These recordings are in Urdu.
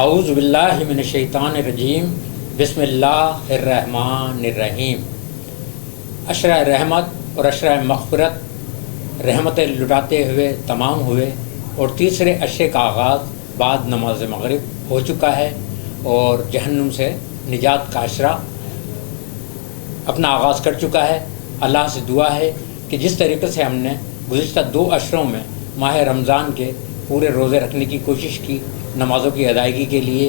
اعوذ باللہ من الشیطان الرجیم بسم اللہ الرحمن الرحیم. عشرہ رحمت اور عشرہ مغفرت رحمتیں لٹاتے ہوئے تمام ہوئے اور تیسرے عشرے کا آغاز بعد نماز مغرب ہو چکا ہے اور جہنم سے نجات کا عشرہ اپنا آغاز کر چکا ہے. اللہ سے دعا ہے کہ جس طریقے سے ہم نے گزشتہ 2 عشروں میں ماہ رمضان کے پورے روزے رکھنے کی کوشش کی، نمازوں کی ادائیگی کے لیے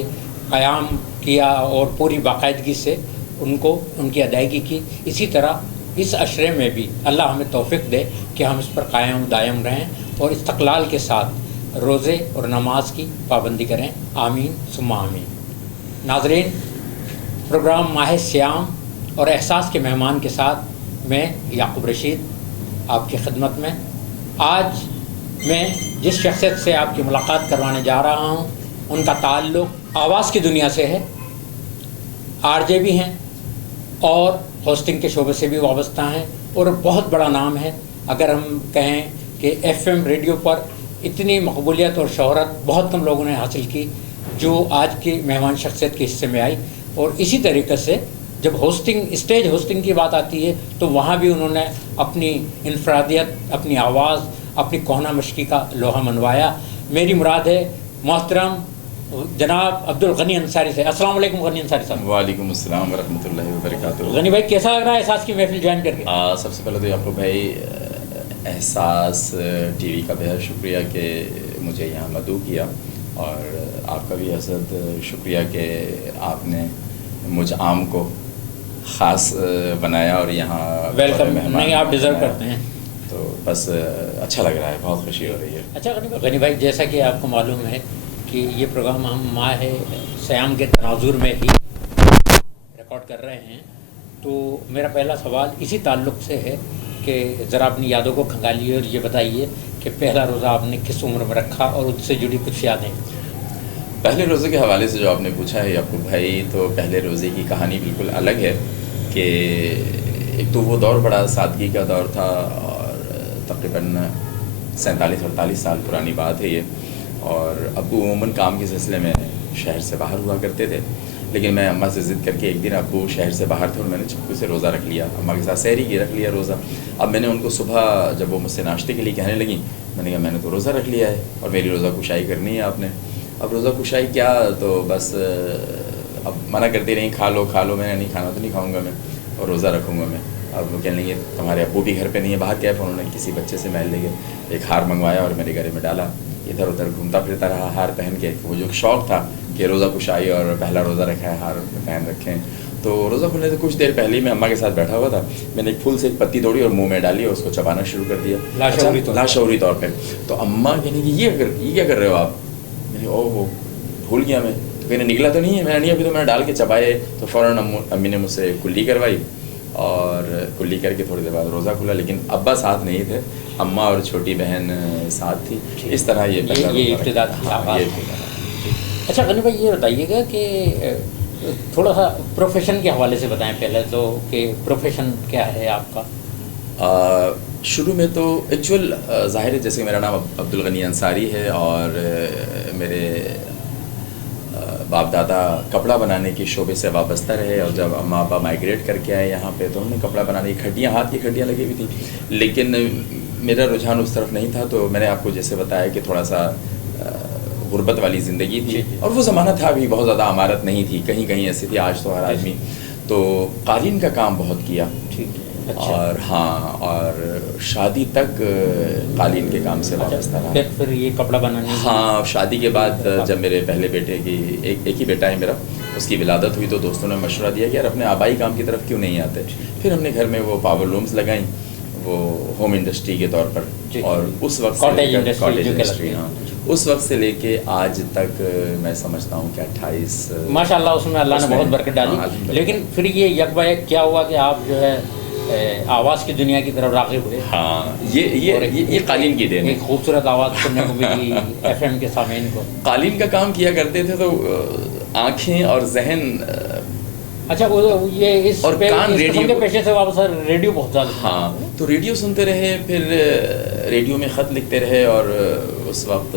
قیام کیا اور پوری باقاعدگی سے ان کی ادائیگی کی، اسی طرح اس عشرے میں بھی اللہ ہمیں توفیق دے کہ ہم اس پر قائم دائم رہیں اور استقلال کے ساتھ روزے اور نماز کی پابندی کریں. آمین ثم آمین. ناظرین، پروگرام ماہ سیام اور احساس کے مہمان کے ساتھ میں یعقوب رشید آپ کی خدمت میں. آج میں جس شخصیت سے آپ کی ملاقات کروانے جا رہا ہوں ان کا تعلق آواز کی دنیا سے ہے. آر جے بھی ہیں اور ہوسٹنگ کے شعبے سے بھی وابستہ ہیں اور بہت بڑا نام ہے. اگر ہم کہیں کہ ایف ایم ریڈیو پر اتنی مقبولیت اور شہرت بہت کم لوگوں نے حاصل کی جو آج کی مہمان شخصیت کے حصے میں آئی. اور اسی طریقے سے جب اسٹیج ہوسٹنگ کی بات آتی ہے تو وہاں بھی انہوں نے اپنی انفرادیت، اپنی آواز، اپنی کوہنہ مشقی کا لوہا منوایا. میری مراد ہے محترم جناب عبدالغنی انصاری سے. السلام علیکم غنی انصاری صاحب. وعلیکم السلام ورحمۃ اللہ وبرکاتہ. غنی بھائی کیسا لگ رہا ہے احساس کی محفل جوائن کر کے؟ سب سے پہلے تو یعقوب بھائی احساس ٹی وی کا بہت شکریہ کہ مجھے یہاں مدعو کیا، اور آپ کا بھی اسد شکریہ کہ آپ نے مجھ عام کو خاص بنایا اور یہاں ویلکم. نہیں، آپ ڈیزرو کرتے ہیں. تو بس اچھا لگ رہا ہے، بہت خوشی ہو رہی ہے. اچھا غنی بھائی، جیسا کہ آپ کو معلوم ہے کہ یہ پروگرام ہم ماہ سیام کے تناظر میں ہی ریکارڈ کر رہے ہیں، تو میرا پہلا سوال اسی تعلق سے ہے کہ ذرا اپنی یادوں کو کھنگالیے اور یہ بتائیے کہ پہلا روزہ آپ نے کس عمر میں رکھا اور اس سے جڑی کچھ یادیں. پہلے روزے کے حوالے سے جو آپ نے پوچھا ہے یعقوب بھائی، تو پہلے روزے کی کہانی بالکل الگ ہے. کہ ایک تو وہ دور بڑا سادگی کا دور تھا، اور تقریباً 47-48 سال پرانی بات ہے یہ. اور ابو عموماً کام کے سلسلے میں شہر سے باہر ہوا کرتے تھے، لیکن میں اماں سے ضد کر کے ایک دن ابو شہر سے باہر تھے اور میں نے چپکے سے روزہ رکھ لیا، اماں کے ساتھ سحری کی رکھ لیا روزہ. اب میں نے ان کو صبح جب وہ مجھ سے ناشتے کے لیے کہنے لگیں، میں نے کہا میں نے تو روزہ رکھ لیا ہے اور میری روزہ کشائی کرنی ہے آپ نے. اب روزہ کشائی کیا، تو بس اب منع کرتی رہیں کھا لو کھا لو. میں نے نہیں کھانا تو نہیں کھاؤں گا میں، اور روزہ رکھوں گا میں. اب وہ کہنے لگے تمہارے ابو بھی گھر پہ نہیں ہے، باہر کیا ہے. انہوں نے کسی بچے سے محل لے کے ایک ہار منگوایا اور میرے گلے میں ڈالا. ادھر ادھر گھومتا پھرتا رہا ہار پہن کے. وہ جو شوق تھا کہ روزہ کشائی اور پہلا روزہ رکھا ہے، ہار پہن رکھیں. تو روزہ کھلنے سے کچھ دیر پہلے ہی میں اماں کے ساتھ بیٹھا ہوا تھا، میں نے ایک پھول سے ایک پتی توڑی اور منہ میں ڈالی اور اس کو چبانا شروع کر دیا لاشعوری طور پہ. تو اماں کہنے کی یہ کیا کر رہے ہو آپ؟ میں نے اوہ بھول گیا میں. تو کہنے نکلا تو نہیں ہے؟ میں نے نہیں، ابھی تو میں نے ڈال کے چبائے. تو فوراً امی نے مجھ سے کلی کروائی اور کلی کر کے تھوڑی دیر بعد روزہ کھلا. لیکن ابا ساتھ نہیں تھے، اماں اور چھوٹی بہن ساتھ تھی. اس طرح یہ ابتدا تھی. اچھا غنی بھائی، یہ بتائیے گا کہ تھوڑا سا پروفیشن کے حوالے سے بتائیں پہلے تو، کہ پروفیشن کیا ہے آپ کا؟ شروع میں تو ایکچوئل ظاہر ہے جیسے کہ میرا نام عبدالغنی انصاری ہے اور میرے باپ دادا کپڑا بنانے کے شعبے سے وابستہ رہے. اور جب اماں ابا مائگریٹ کر کے آئے یہاں پہ تو انہوں نے کپڑا بنانے کی کھڈیاں، ہاتھ کی کھڈیاں لگی ہوئی تھیں، لیکن میرا رجحان اس طرف نہیں تھا. تو میں نے آپ کو جیسے بتایا کہ تھوڑا سا غربت والی زندگی تھی، اور وہ زمانہ تھا بھی بہت زیادہ عمارت نہیں تھی، کہیں کہیں ایسی تھی. آج تو ہر آدمی تو قالین کا کام بہت کیا. اور ہاں، اور شادی تک قالین کے کام سے وابستہ رہا. پھر یہ کپڑا بنانے، ہاں شادی کے بعد جب میرے پہلے بیٹے کی ایک ہی بیٹا ہے میرا، اس کی ولادت ہوئی تو دوستوں نے مشورہ دیا کہ یار اپنے آبائی کام کی طرف کیوں نہیں آتے. پھر ہم نے گھر میں وہ پاور لومز لگائیں، وہ ہوم انڈسٹری کے طور پر. اور اس وقت کاٹیج انڈسٹری، ہاں اس وقت سے لے کے آج تک میں سمجھتا ہوں کہ 28 ماشاء اللہ اس میں اللہ نے بہت برکت ڈالی. لیکن پھر یہ یک بہ یک کیا ہوا کہ آپ جو ہے آواز کی دنیا کی طرف راغب ہوئے؟ ہاں یہ قالین کی دین ہے. ایک خوبصورت آواز سننے کو ملی ایف ایم کے سامعین کو. قالین کا کام کیا کرتے تھے تو آنکھیں اور ذہن. اچھا یہ اس اور کان ریڈیو کے پیشے سے واپس ریڈیو بہت زیادہ. ہاں تو ریڈیو سنتے رہے، پھر ریڈیو میں خط لکھتے رہے، اور اس وقت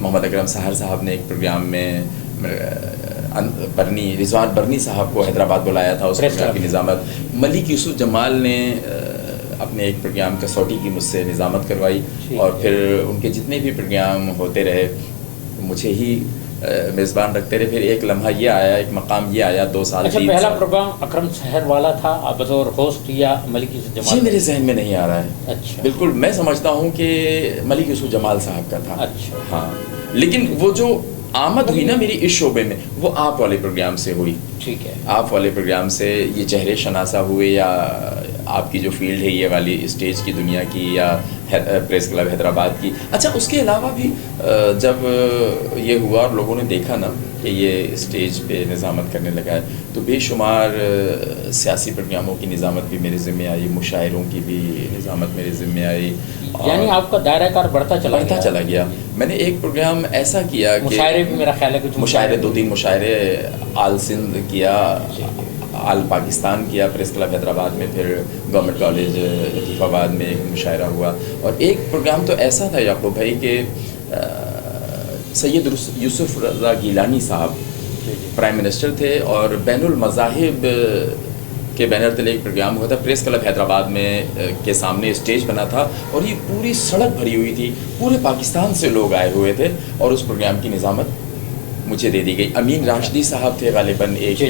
محمد اکرم سحر صاحب نے ایک پروگرام میں رضوان برنی صاحب کو حیدرآباد بلایا تھا اس پروگرام کی نظامت. ملک یوسف جمال نے اپنے ایک پروگرام کسوٹی کی مجھ سے نظامت کروائی, اور پھر ان کے جتنے بھی پروگرام ہوتے رہے مجھے ہی میزبان رکھتے رہے. پھر ایک لمحہ یہ آیا, ایک مقام یہ آیا 2 سال. اچھا, پہلا پروگرام اکرم سحر والا تھا بطور ہوسٹ یا ملک یوسف جمال؟ جی میرے ذہن میں نہیں آ رہا ہے. اچھا, بالکل میں سمجھتا ہوں کہ ملک یوسف جمال صاحب کا تھا. اچھا ہاں, لیکن وہ جو آمد ہوئی نا میری اس شعبے میں وہ آپ والے پروگرام سے ہوئی. ٹھیک ہے, آپ والے پروگرام سے یہ چہرے شناسا ہوئے, یا آپ کی جو فیلڈ ہے یہ والی اسٹیج کی دنیا کی یا پریس کلب حیدرآباد کی. اچھا, اس کے علاوہ بھی جب یہ ہوا اور لوگوں نے دیکھا نا کہ یہ اسٹیج پہ نظامت کرنے لگا ہے, تو بے شمار سیاسی پروگراموں کی نظامت بھی میرے ذمہ آئی, مشاعروں کی بھی نظامت میرے ذمہ آئی. یعنی آپ کا دائرہ کار بڑھتا چلا گیا. میں نے ایک پروگرام ایسا کیا کہ مشاعرے بھی میرا خیال ہے کچھ مشاعرے 2-3 مشاعرے آل سندھ کیا, آل پاکستان کیا پریس کلب حیدرآباد میں, پھر گورنمنٹ کالج لطیف آباد میں ایک مشاعرہ ہوا. اور ایک پروگرام تو ایسا تھا یعقوب بھائی کہ سید یوسف رضا گیلانی صاحب پرائم منسٹر تھے, اور بین المذاہب کے بینر تلے ایک پروگرام ہوا تھا. پریس کلب حیدرآباد میں کے سامنے اسٹیج بنا تھا, اور یہ پوری سڑک بھری ہوئی تھی, پورے پاکستان سے لوگ آئے ہوئے تھے, اور اس پروگرام کی نظامت مجھے دے دی گئی. امین راشدی صاحب تھے غالباً ایک,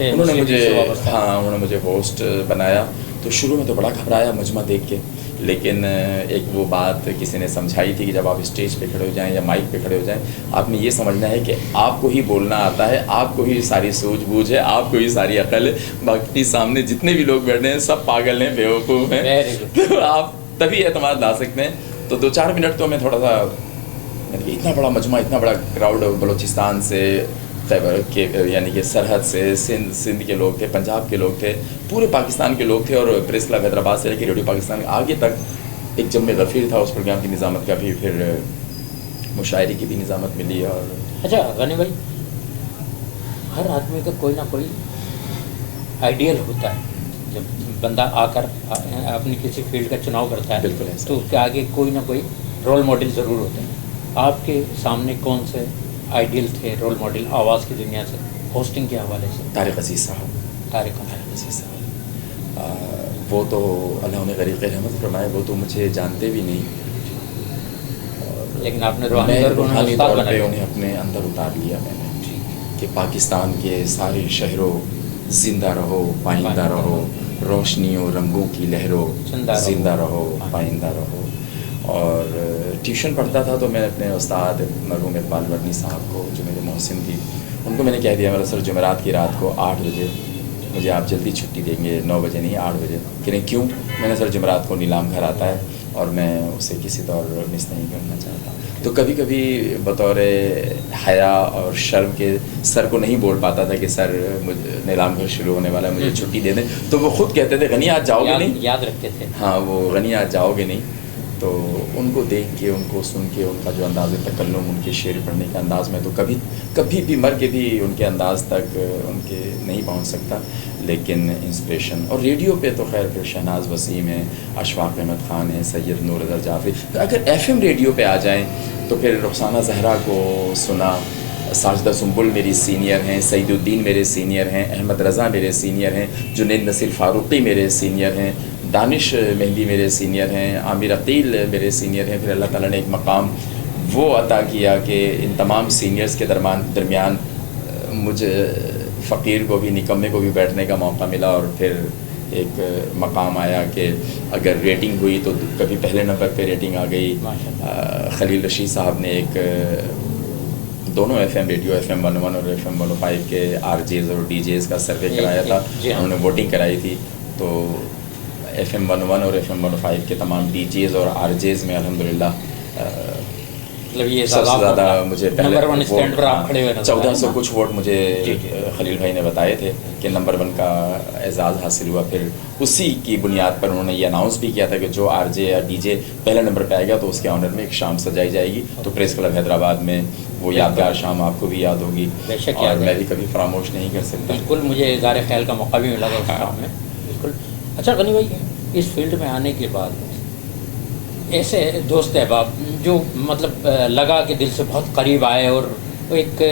انہوں نے مجھے ہوسٹ بنایا. تو شروع میں تو بڑا گھبرایا مجمع دیکھ کے, لیکن ایک وہ بات کسی نے سمجھائی تھی کہ جب آپ اسٹیج پہ کھڑے ہو جائیں یا مائک پہ کھڑے ہو جائیں, آپ نے یہ سمجھنا ہے کہ آپ کو ہی بولنا آتا ہے, آپ کو ہی ساری سوجھ بوجھ ہے, آپ کو ہی ساری عقل ہے, باقی سامنے جتنے بھی لوگ بیٹھے ہیں سب پاگل ہیں, بیوقوف ہیں, تو آپ تبھی اعتماد لا سکتے ہیں. تو 2-4 منٹ تو میں تھوڑا سا, اتنا بڑا مجمع, اتنا بڑا کراؤڈ, بلوچستان سے خیبر کے یعنی کہ سرحد سے, سندھ کے لوگ تھے, پنجاب کے لوگ تھے, پورے پاکستان کے لوگ تھے, اور پریس کلب حیدرآباد سے لے کے ریڈیو پاکستان آگے تک ایک جم غفیر تھا. اس پروگرام کی نظامت کا بھی, پھر مشاعرے کی بھی نظامت ملی. اور اچھا غنی بھائی, ہر آدمی کا کوئی نہ کوئی آئیڈیل ہوتا ہے. جب بندہ آ کر اپنی کسی فیلڈ کا چناؤ کرتا ہے, بالکل تو اس کے آگے کوئی نہ کوئی رول ماڈل ضرور ہوتے ہیں. آپ کے سامنے کون سے آئیڈیل تھے رول ماڈل آواز کی دنیا سے, ہوسٹنگ کے حوالے سے؟ طارق عزیز صاحب. طارق عزیز صاحب وہ تو اللہ نے غریق رحمت فرمائے, وہ تو مجھے جانتے بھی نہیں, لیکن آپ نے روحانی طور پہ انہیں اپنے اندر اتار لیا میں نے, کہ پاکستان کے سارے شہروں زندہ رہو پائندہ رہو, روشنیوں رنگوں کی لہروں زندہ رہو پائندہ رہو. اور ٹیوشن پڑھتا تھا تو میں اپنے استاد مرحوم اقبال ورنی صاحب کو, جو میرے محسن تھی, ان کو میں نے کہہ دیا میرا سر جمعرات کی رات کو 8 بجے مجھے آپ جلدی چھٹی دیں گے, 9 بجے نہیں 8 بجے. کہ نہیں کیوں؟ میں نے سر جمعرات کو نیلام گھر آتا ہے اور میں اسے کسی طور مس نہیں کرنا چاہتا. تو کبھی کبھی بطور حیا اور شرم کے سر کو نہیں بول پاتا تھا کہ سر نیلام گھر شروع ہونے والا ہے, مجھے چھٹی دے دیں. تو وہ خود کہتے تھے غنی آج جاؤ گے نہیں, یاد رکھتے تھے, ہاں وہ غنی آج جاؤ گے نہیں. تو ان کو دیکھ کے, ان کو سن کے, ان کا جو انداز تکلم, ان کے شعر پڑھنے کا انداز, میں تو کبھی بھی مر کے بھی ان کے انداز تک ان کے نہیں پہنچ سکتا. لیکن انسپریشن, اور ریڈیو پہ تو خیر پھر شہناز وسیم ہے, اشفاق احمد خان ہے, سید نور اظہر جعفری. اگر FM ریڈیو پہ آ جائیں تو پھر رخسانہ زہرا کو سنا, ساجدہ سنبل میری سینئر ہیں, سعید الدین میرے سینئر ہیں, احمد رضا میرے سینئر ہیں, جنید نصیر فاروقی میرے سینئر ہیں, دانش مہندی میرے سینئر ہیں, عامر عقیل میرے سینئر ہیں. پھر اللہ تعالیٰ نے ایک مقام وہ عطا کیا کہ ان تمام سینئرز کے درمیان مجھے فقیر کو بھی نکمے کو بھی بیٹھنے کا موقع ملا. اور پھر ایک مقام آیا کہ اگر ریٹنگ ہوئی تو کبھی پہلے نمبر پہ ریٹنگ آ گئی. خلیل رشید صاحب نے ایک دونوں FM ریڈیو FM 101 اور FM 105 کے RJs اور DJs کا سروے کرایا تھا, انہوں نے ووٹنگ کرائی تھی. تو FM 101 اور FM 105 کے تمام DJs اور RJs میں الحمدللہ سب سے زیادہ مجھے پہلے 1400 کچھ ووٹ مجھے خلیل بھائی نے بتائے تھے کہ نمبر 1 کا اعزاز حاصل ہوا. پھر اسی کی بنیاد پر انہوں نے یہ اناؤنس بھی کیا تھا کہ جو RJ یا DJ پہلے نمبر پہ آئے گا تو اس کے آنر میں ایک شام سجائی جائے گی. تو پریس کلب حیدرآباد میں وہ یادگار شام آپ کو بھی یاد ہوگی, اور میں بھی کبھی فراموش نہیں کر سکتا. بالکل, مجھے اظہار خیال کا موقع بھی ملا تھا اس کام میں. بالکل. اچھا غنی بھائی, اس فیلڈ میں آنے کے بعد ایسے دوست احباب جو مطلب لگا کہ دل سے بہت قریب آئے اور ایک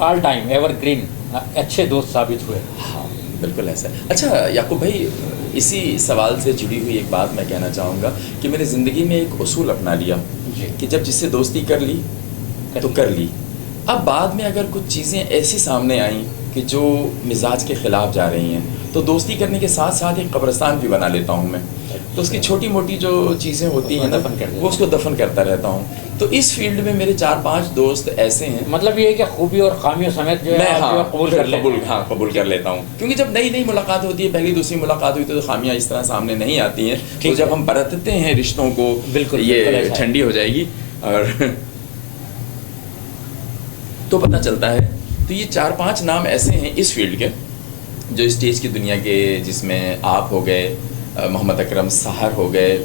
آل ٹائم ایور گرین اچھے دوست ثابت ہوئے؟ ہاں بالکل ایسا ہے. اچھا یعقوب بھائی، اسی سوال سے جڑی ہوئی ایک بات میں کہنا چاہوں گا کہ میں نے زندگی میں ایک اصول اپنا لیا کہ جب جس سے دوستی کر لی تو کر لی. اب بعد میں اگر کچھ چیزیں ایسی سامنے آئیں کہ جو مزاج کے خلاف جا رہی ہیں تو دوستی کرنے کے ساتھ ساتھ ایک قبرستان بھی بنا لیتا ہوں میں. تو اس کی چھوٹی موٹی جو چیزیں ہوتی ہیں نا وہ اس کو دفن کرتا رہتا ہوں. تو اس فیلڈ میں میرے 4-5 دوست ایسے ہیں. مطلب یہ ہے کہ خوبی اور خامیوں سمیت جو ہے قبول کر لیتا ہوں، کیونکہ جب نئی ملاقات ہوتی ہے، پہلی دوسری ملاقات ہوئی تو خامیاں اس طرح سامنے نہیں آتی ہیں. تو جب ہم برتتے ہیں رشتوں کو بالکل یہ ٹھنڈی ہو جائے گی اور تو پتہ چلتا ہے. تو یہ 4-5 نام ایسے ہیں اس فیلڈ کے جو اسٹیج کی دنیا کے، جس میں آپ ہو گئے، محمد اکرم سحر ہو گئے،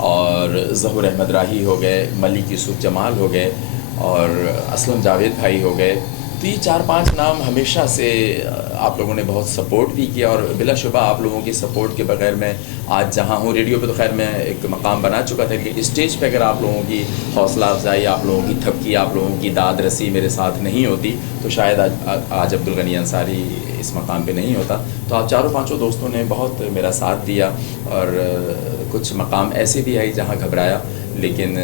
اور ظہور احمد راہی ہو گئے، ملک یوسف جمال ہو گئے، اور اسلم جاوید بھائی ہو گئے. تو یہ 4-5 نام ہمیشہ سے آپ لوگوں نے بہت سپورٹ بھی کیا، اور بلا شبہ آپ لوگوں کی سپورٹ کے بغیر میں آج جہاں ہوں، ریڈیو پہ تو خیر میں ایک مقام بنا چکا تھا، لیکن اسٹیج پہ اگر آپ لوگوں کی حوصلہ افزائی، آپ لوگوں کی تھپکی، آپ لوگوں کی داد رسی میرے ساتھ نہیں ہوتی تو شاید آج عبدالغنی انصاری اس مقام پہ نہیں ہوتا. تو آپ 4-5 دوستوں نے بہت میرا ساتھ دیا، اور کچھ مقام ایسے بھی آئی جہاں گھبرایا، لیکن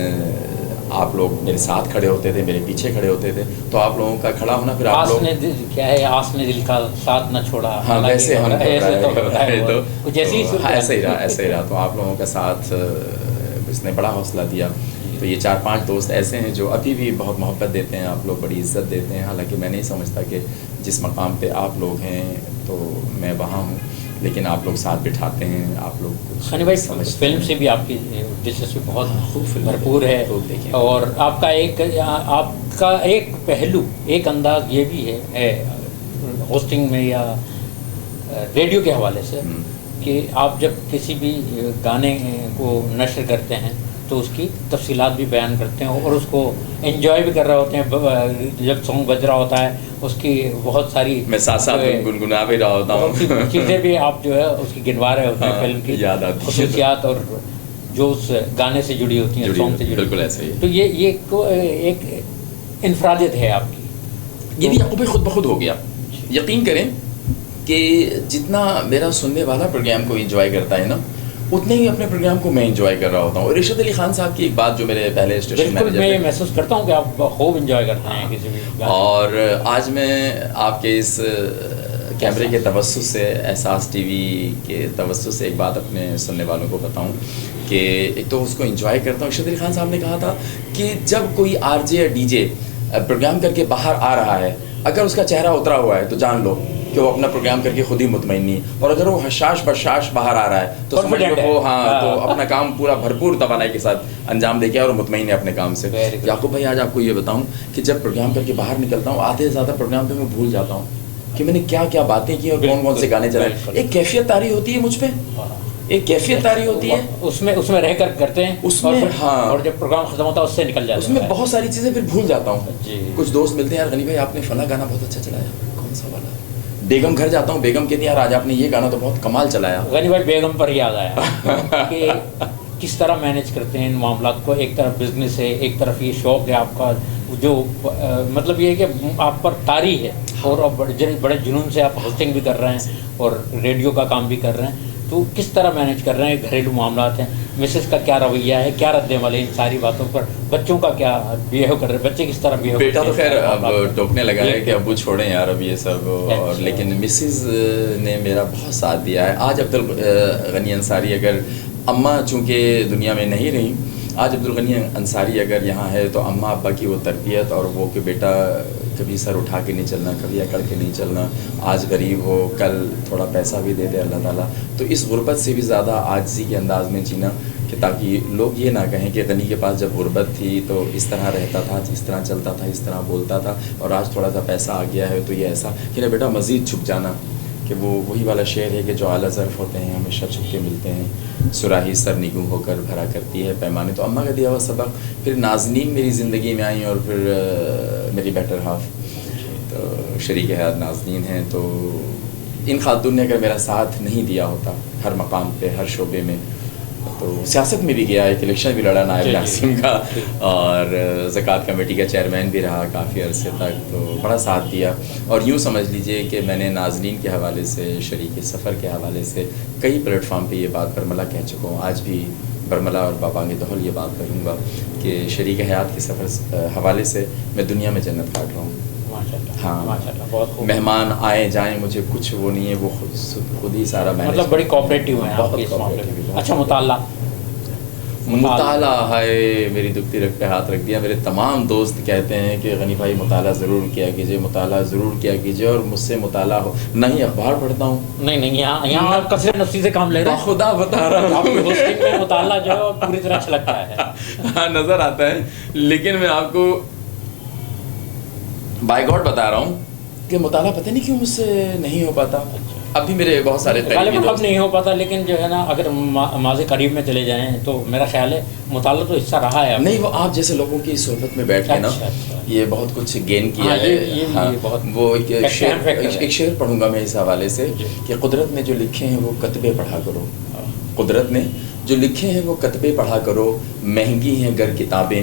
آپ لوگ میرے ساتھ کھڑے ہوتے تھے، میرے پیچھے کھڑے ہوتے تھے. تو آپ لوگوں کا کھڑا ہونا، پھر آپ لوگ کیا ہے، آس نے دل کا ساتھ نہ چھوڑا. ہاں ویسے ہم تو کچھ ایسے ہی رہا. تو آپ لوگوں کا ساتھ اس نے بڑا حوصلہ دیا. تو یہ 4-5 دوست ایسے ہیں جو ابھی بھی بہت محبت دیتے ہیں، آپ لوگ بڑی عزت دیتے ہیں. حالانکہ میں نہیں سمجھتا کہ جس مقام پہ آپ لوگ ہیں تو میں وہاں ہوں، لیکن آپ لوگ ساتھ بٹھاتے ہیں. آپ لوگ خانی بھائی فلم سے بھی آپ کی دلچسپی بہت خوب بھرپور ہے، اور آپ کا ایک پہلو، ایک انداز یہ بھی ہے ہوسٹنگ میں یا ریڈیو کے حوالے سے کہ آپ جب کسی بھی گانے کو نشر کرتے ہیں تو اس کی تفصیلات بھی بیان کرتے ہیں، اور اس کو انجوائے بھی کر رہے ہوتے ہیں. جب سانگ بج رہا ہوتا ہے اس کی بہت ساری میں ساتھ ساتھ گنگنا بھی رہا ہوتا ہوں، چیزیں بھی آپ جو ہے اس کی گنوا رہے ہوتے ہیں، فلم کی یاد آتی خصوصیات اور جو اس گانے سے جڑی ہوتی ہیں، سانگ سے جڑی. بالکل ایسے ہی. تو یہ ایک انفرادیت ہے آپ کی. یہ بھی یعقوب خود بخود ہو گیا. یقین کریں کہ جتنا میرا سننے والا پروگرام کو انجوائے کرتا ہے نا، اتنے ہی اپنے پروگرام کو میں انجوائے کر رہا ہوتا ہوں. اور ارشد علی خان صاحب کی ایک بات جو میرے پہلے اسٹیشن مینیجر، میں محسوس کرتا ہوں کہ آپ خوب انجوائے کرتے ہیں کسی بھی. اور آج میں آپ کے اس کیمرے کے توسط سے، احساس ٹی وی کے توسط سے ایک بات اپنے سننے والوں کو بتاؤں کہ ایک تو اس کو انجوائے کرتا ہوں. ارشد علی خان صاحب نے کہا تھا کہ جب کوئی آر جے یا ڈی جے پروگرام کر کے باہر آ رہا ہے، اگر اس کا چہرہ اترا ہوا ہے تو جان لو کہ وہ اپنا پروگرام کر کے خود ہی مطمئن نہیں ہے، اور اگر وہ حشاش بشاش باہر آ رہا ہے تو سمجھ لو وہ تو اپنا کام پورا بھرپور توانائی کے ساتھ انجام دے کے اور مطمئن ہے اپنے کام سے. یعقوب بھائی آج آپ کو یہ بتاؤں کہ جب پروگرام کر کے باہر نکلتا ہوں، آدھے سے زیادہ پروگرام پہ میں بھول جاتا ہوں کہ میں نے کیا کیا باتیں کی اور کون کون سے گانے چلائے. ایک کیفیت طاری ہوتی ہے مجھ پہ، ایک کیفیت طاری ہوتی ہے، اس میں رہ کر کرتے ہیں اس میں. ہاں، اور جب پروگرام ختم ہوتا ہے اس سے نکل جاتا ہے، اس میں بہت ساری چیزیں پھر بھول جاتا ہوں. کچھ دوست ملتے ہیں، یار غنی بھائی آپ نے فلاں گانا بہت اچھا چلایا، کون سا والا؟ بیگم گھر جاتا ہوں، بیگم کہتی ہے یار آج آپ نے یہ گانا تو بہت کمال چلایا. غنی بھائی بیگم پر یاد آیا کہ کس طرح مینیج کرتے ہیں ان معاملات کو. ایک طرف بزنس ہے، ایک طرف یہ شوق ہے آپ کا، جو مطلب یہ ہے کہ آپ پر طاری ہے، اور اب بڑے جنون سے آپ ہوسٹنگ بھی کر رہے ہیں اور ریڈیو کا کام بھی کر رہے ہیں. تو کس طرح مینیج کر رہے ہیں؟ گھریلو معاملات ہیں، مسز کا کیا رویہ ہے، کیا رد عمل ہے ان ساری باتوں پر؟ بچوں کا کیا بیہیو کر رہے ہیں، بچے کس طرح بیہیو؟ بیٹا تو خیر اب ٹوکنے لگا ہے کہ ابو چھوڑیں یار اب یہ سب، اور لیکن مسز نے میرا بہت ساتھ دیا ہے. آج عبدالغنی انصاری اگر اماں چونکہ دنیا میں نہیں رہیں، آج عبدالغنی انصاری اگر یہاں ہے تو اماں ابا کی وہ تربیت اور وہ کہ بیٹا کبھی سر اٹھا کے نہیں چلنا، کبھی اکڑ کے نہیں چلنا، آج غریب ہو کل تھوڑا پیسہ بھی دے دے اللہ تعالیٰ. تو اس غربت سے بھی زیادہ عاجزی کے انداز میں جینا کہ تاکہ لوگ یہ نہ کہیں کہ غنی کے پاس جب غربت تھی تو اس طرح رہتا تھا، اس طرح چلتا تھا، اس طرح بولتا تھا، اور آج تھوڑا سا پیسہ آ گیا ہے تو یہ ایسا کہ نا بیٹا مزید چھپ جانا. کہ وہ وہی والا شعر ہے کہ جو اعلیٰ ظرف ہوتے ہیں ہمیشہ چھپ کے ملتے ہیں، سراہی سر نگوں ہو کر بھرا کرتی ہے پیمانے. تو اماں کا دیا ہوا سبق. پھر نازنین میری زندگی میں آئیں، اور پھر میری بیٹر ہاف تو شریک حیات نازنین ہیں. تو ان خاتون نے اگر میرا ساتھ نہیں دیا ہوتا ہر مقام پہ، ہر شعبے میں، تو سیاست میں بھی گیا, ایک الیکشن بھی لڑا نائب ناظم کا, اور زکوٰۃ کمیٹی کا چیئرمین بھی رہا کافی عرصے تک, تو بڑا ساتھ دیا. اور یوں سمجھ لیجئے کہ میں نے ناظرین کے حوالے سے, شریک سفر کے حوالے سے کئی پلیٹ فارم پہ یہ بات برملا کہہ چکا ہوں. آج بھی برملا اور بابانگ دہل یہ بات کروں گا کہ شریک حیات کے سفر حوالے سے میں دنیا میں جنت کاٹ رہا ہوں. ہاں, مہمان آئے جائیں, مجھے کچھ وہ نہیں ہے, وہ خود ہی سارا مطلب بڑی کوآپریٹیو ہیں آپ اس معاملے میں. اچھا, مطالعہ ہے, میری دکھتی رگ پہ ہاتھ رکھ دیا. میرے تمام دوست کہتے ہیں کہ غنی بھائی مطالعہ ضرور کیا کیجیے, مطالعہ ضرور کیا کیجیے, اور مجھ سے مطالعہ ہو. نہیں اخبار پڑھتا ہوں, نہیں یہاں آپ کثرت نفسی سے کام لے رہے ہیں. خدا بتا رہا ہوں, آپ کی ہوسٹنگ میں مطالعہ جو ہے پوری طرح اچھا لگتا ہے. ہاں نظر آتا ہے, لیکن میں آپ کو بائی گاڈ بتا رہا ہوں کہ مطالعہ پتہ نہیں کیوں مجھ سے نہیں ہو پاتا. اب بھی میرے بہت سارے اب نہیں ہو پاتا, لیکن جو ہے نا اگر ماضی قریب میں چلے جائیں تو میرا خیال ہے مطالعہ تو حصہ رہا ہے. نہیں, وہ آپ جیسے لوگوں کی صحبت میں بیٹھ کے نا یہ بہت کچھ گین کیا ہے. وہ ایک شعر پڑھوں گا میں اس حوالے سے کہ قدرت نے جو لکھے ہیں وہ کتبے پڑھا کرو, قدرت نے جو لکھے ہیں وہ کتبے پڑھا کرو, مہنگی ہیں گر کتابیں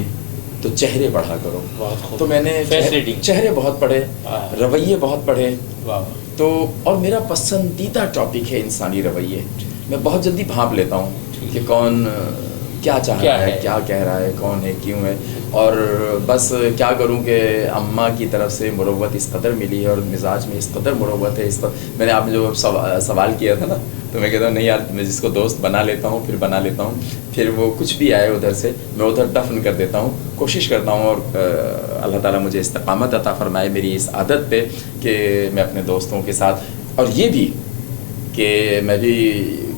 تو چہرے پڑھا کرو. تو میں نے چہرے بہت پڑھے, رویے بہت پڑھے, تو اور میرا پسندیدہ ٹاپک ہے انسانی رویے. میں بہت جلدی بھانپ لیتا ہوں کہ کون کیا چاہ رہا ہے, کیا کہہ رہا ہے, کون ہے, کیوں ہے. اور بس کیا کروں کہ اماں کی طرف سے مروت اس قدر ملی ہے اور مزاج میں اس قدر مروت ہے. میں نے آپ نے جو سوال کیا تھا نا, تو میں کہتا ہوں نہیں یار, میں جس کو دوست بنا لیتا ہوں پھر بنا لیتا ہوں, پھر وہ کچھ بھی آئے ادھر سے میں ادھر دفن کر دیتا ہوں. کوشش کرتا ہوں, اور اللہ تعالیٰ مجھے استقامت عطا فرمائے میری اس عادت پہ کہ میں اپنے دوستوں کے ساتھ, اور یہ بھی کہ میں بھی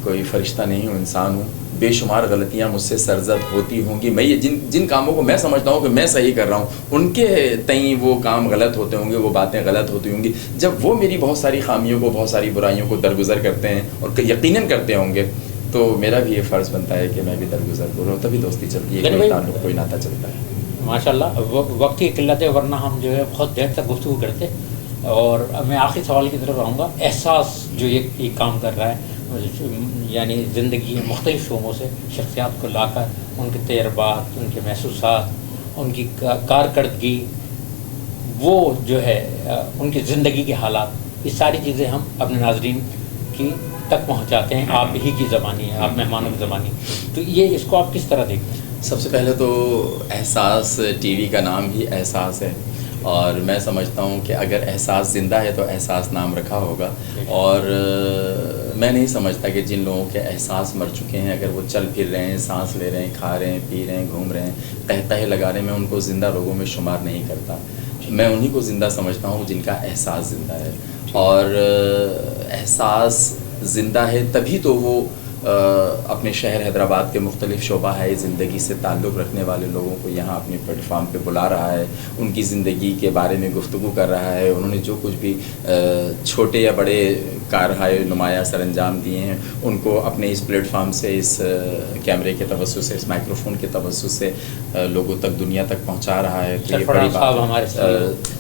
کوئی فرشتہ نہیں ہوں, انسان ہوں, بے شمار غلطیاں مجھ سے سرزد ہوتی ہوں گی. میں یہ جن کاموں کو میں سمجھتا ہوں کہ میں صحیح کر رہا ہوں, ان کے تئیں وہ کام غلط ہوتے ہوں گے, وہ باتیں غلط ہوتی ہوں گی. جب وہ میری بہت ساری خامیوں کو, بہت ساری برائیوں کو درگزر کرتے ہیں اور یقیناً کرتے ہوں گے, تو میرا بھی یہ فرض بنتا ہے کہ میں بھی درگزر کروں, تبھی دوستی چلتی ہے, کوئی تعلق, کوئی ناطہ چلتا ہے. ماشاء اللہ, وقت کی قلت ہے, ورنہ ہم جو ہے بہت دیر تک گفتگو کرتے. اور میں آخری سوال کی طرف آؤں گا. احساس جو یہ کام کر رہا ہے, یعنی زندگی مختلف شعبوں سے شخصیات کو لا کر ان کے تجربات, ان کے محسوسات, ان کی کارکردگی, وہ جو ہے ان کی زندگی کے حالات, یہ ساری چیزیں ہم اپنے ناظرین کی تک پہنچاتے ہیں آپ ہی کی زبانی ہے, آپ مہمانوں کی زبانی. تو یہ اس کو آپ کس طرح دیکھتے ہیں؟ سب سے پہلے تو احساس, ٹی وی کا نام ہی احساس ہے, اور میں سمجھتا ہوں کہ اگر احساس زندہ ہے تو احساس نام رکھا ہوگا. اور میں نہیں سمجھتا کہ جن لوگوں کے احساس مر چکے ہیں, اگر وہ چل پھر رہے ہیں, سانس لے رہے ہیں, کھا رہے ہیں, پی رہے ہیں, گھوم رہے ہیں, قہقہے لگا رہے ہیں, میں ان کو زندہ لوگوں میں شمار نہیں کرتا. میں انہی کو زندہ سمجھتا ہوں جن کا احساس زندہ ہے. اور احساس زندہ ہے تبھی تو وہ اپنے شہر حیدرآباد کے مختلف شعبہ ہے زندگی سے تعلق رکھنے والے لوگوں کو یہاں اپنے پلیٹ فارم پہ بلا رہا ہے, ان کی زندگی کے بارے میں گفتگو کر رہا ہے. انہوں نے جو کچھ بھی چھوٹے یا بڑے کارہائے نمایاں سر انجام دیے ہیں, ان کو اپنے اس پلیٹ فارم سے, اس کیمرے کے توسط سے, اس مائکرو فون کے توسط سے لوگوں تک, دنیا تک پہنچا رہا ہے. تو یہ بڑی بات ہے.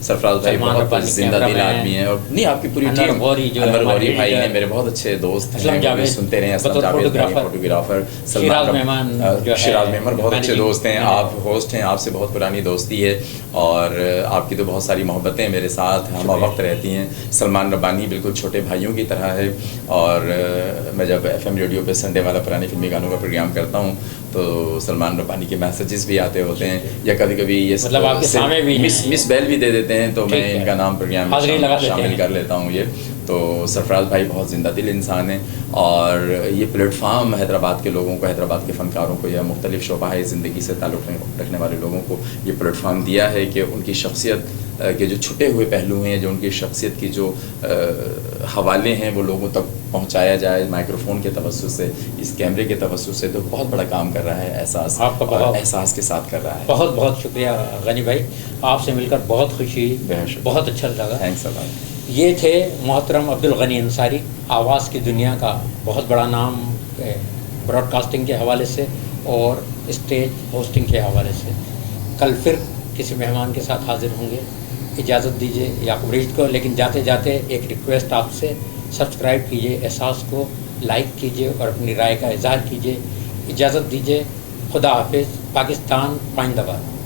سرفراز بھائی بہت زندہ دل آدمی ہیں, اور نہیں آپ کی پوری ٹیم, انور غوری بھائی ہیں میرے بہت اچھے دوست ہیں, سنتے رہے ہیں, فوٹوگرافر, شیراز مہمان بہت اچھے دوست ہیں, آپ ہوسٹ ہیں, آپ سے بہت پرانی دوستی ہے, اور آپ کی تو بہت ساری محبتیں میرے ساتھ ہم وقت رہتی ہیں. سلمان ربانی بالکل چھوٹے بھائیوں کی طرح ہے, اور میں جب FM ریڈیو پہ سنڈے والا پرانے فلمی گانوں کا پروگرام کرتا ہوں تو سلمان ربانی کے میسیجز بھی آتے ہوتے ہیں, یا کبھی کبھی یہ مس بیل بھی دے دیتے ہیں, تو میں ان کا نام پروگرام میں شامل کر لیتا ہوں. یہ تو سرفراز بھائی بہت زندہ دل انسان ہیں, اور یہ پلیٹ فارم حیدرآباد کے لوگوں کو, حیدرآباد کے فنکاروں کو, یا مختلف شعبہ زندگی سے تعلق رکھنے والے لوگوں کو یہ پلیٹ فارم دیا ہے کہ ان کی شخصیت کے جو چھٹے ہوئے پہلو ہیں, جو ان کی شخصیت کی جو حوالے ہیں, وہ لوگوں تک پہنچایا جائے مائکرو فون کے توسط سے, اس کیمرے کے توسط سے. تو بہت بڑا کام کر رہا ہے احساس, آپ کا احساس کے ساتھ کر رہا ہے. بہت بہت شکریہ غنی بھائی, آپ سے مل کر بہت خوشی, بہت اچھا لگا. تھینکس ا لاٹ. یہ تھے محترم عبدالغنی انصاری, آواز کی دنیا کا بہت بڑا نام براڈ کاسٹنگ کے حوالے سے اور اسٹیج ہوسٹنگ کے حوالے سے. کل پھر کسی مہمان کے ساتھ حاضر ہوں گے. اجازت دیجیے یعقوب رشید کو, لیکن جاتے جاتے ایک ریکویسٹ آپ سے, سبسکرائب کیجیے احساس کو, لائک کیجیے اور اپنی رائے کا اظہار کیجیے. اجازت دیجیے، خدا حافظ، پاکستان پائندہ باد۔